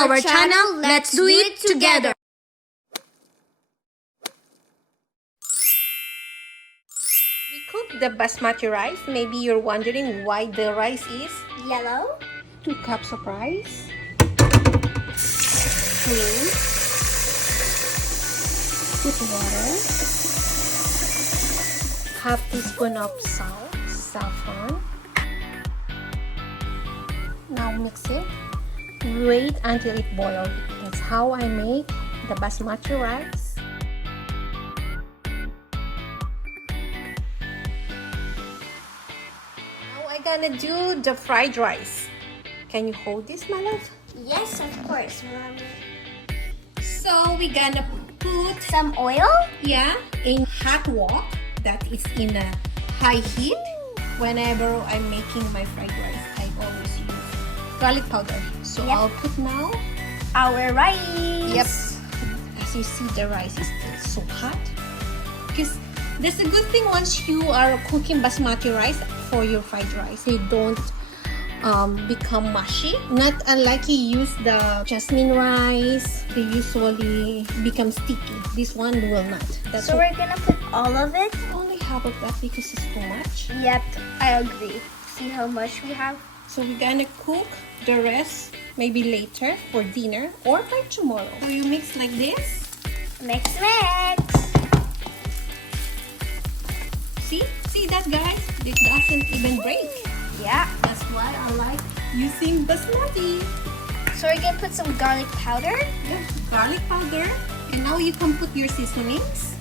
our channel. Let's do it together. We cook the basmati rice. Maybe you're wondering why the rice is Yellow. 2 cups of rice. Clean. Put water. Half teaspoon of salt, saffron. Now mix it. Wait until it boils. It's how I make the basmati rice. Now I'm gonna do the fried rice. Can you hold this, my love? Yes, of course. So we're gonna put Some oil. in hot wok that is in a high heat. Whenever I'm making my fried rice, I always use garlic powder. So Yep. I'll put now. Our rice. Yep. As you see, the rice is still so hot. Because that's a good thing once you are cooking basmati rice for your fried rice. They don't become mushy. Not unlike you use the Jasmin rice. They usually become sticky. This one will not. That's So we're gonna put all of it. only half of that because it's too much. Yep, I agree. See how much we have? So we're gonna cook the rest maybe later for dinner or by tomorrow. So you mix like this. Mix. See that, guys? It doesn't even break. Yeah. That's why I like using basmati. So we're gonna put some garlic powder. Yeah, garlic powder. And now you can put your seasonings.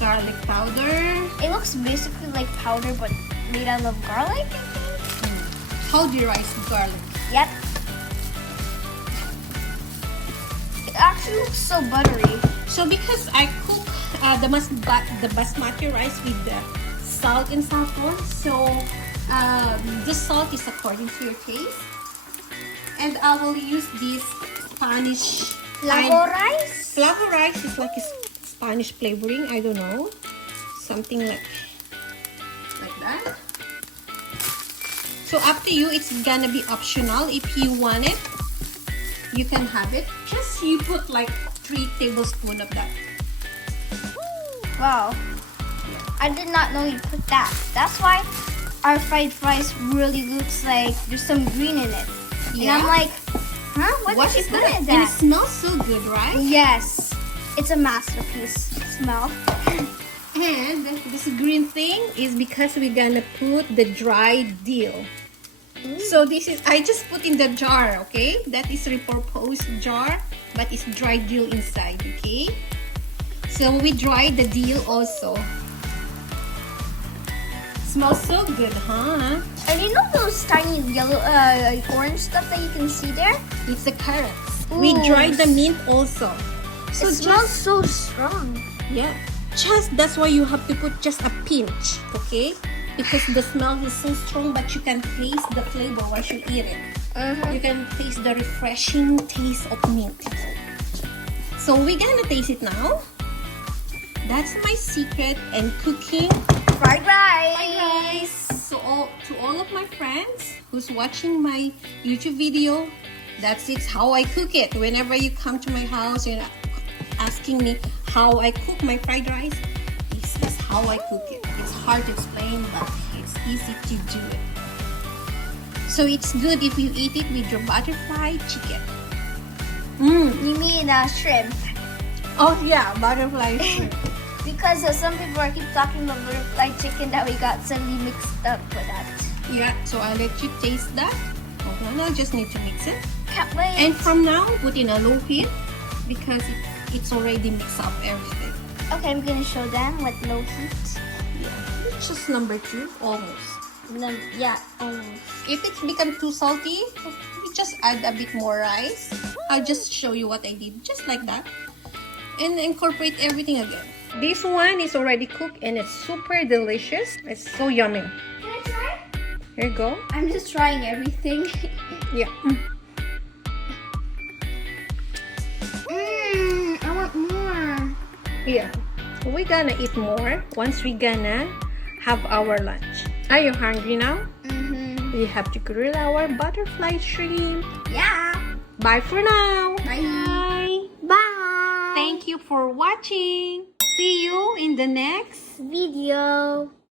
Garlic powder. It looks basically like powder but made out of garlic, I think. How do you rice with garlic? Yep. It actually looks so buttery. So because I cook the basmati rice with the salt and saffron, so the salt is according to your taste. And I will use this Spanish Flavo rice? Flavo rice is like a Spanish flavoring. I don't know, something like that. So up to you. It's gonna be optional. If you want it, you can have it. Just you put like 3 tablespoons of that. Wow. I did not know you put that. That's why our fried rice really looks like there's some green in it. Yeah. And I'm like, huh? What did is you put that? in And it that? smells so good, right? Yes. It's a masterpiece smell. And this green thing is because we're gonna put the dried dill. So this is, I just put in the jar, okay? That is repurposed jar, but it's dried dill inside, okay? So we dry the dill also. Smells so good, huh? And you know those tiny yellow, orange stuff that you can see there? It's the carrots. We Ooh. dry the mint also. So It smells so strong. yeah, that's why you have to put just a pinch, okay? Because the smell is so strong, but you can taste the flavor once you eat it. You can taste the refreshing taste of mint. So we're gonna taste it now. That's my secret in cooking Fried rice. fried rice. So to all of my friends who's watching my YouTube video, that's it, how I cook it. Whenever you come to my house, you're asking me how I cook my fried rice, this is how I cook it. It's hard to explain, but it's easy to do it. So it's good if you eat it with your butterfly chicken. You mean shrimp? Oh yeah, butterfly shrimp. Because some people are keep talking about butterfly chicken that we got suddenly mixed up with that. Yeah, so I'll let you taste that. Okay, now just need to mix it. Can't wait. And from now, put in a low heat because it's already mixed up everything. Okay, I'm gonna show them with low heat. Yeah, it's just number 2, almost. Yeah, almost. If it's become too salty, you just add a bit more rice. I'll just show you what I did, just like that. And incorporate everything again. This one is already cooked and it's super delicious. It's so yummy. Can I try? Here you go. I'm just trying everything. Yeah. I want more. Yeah. We're gonna eat more once we're gonna have our lunch. Are you hungry now? We have to grill our butterfly shrimp. Yeah. Bye for now. Bye. Bye. Thank you for watching. See you in the next Video.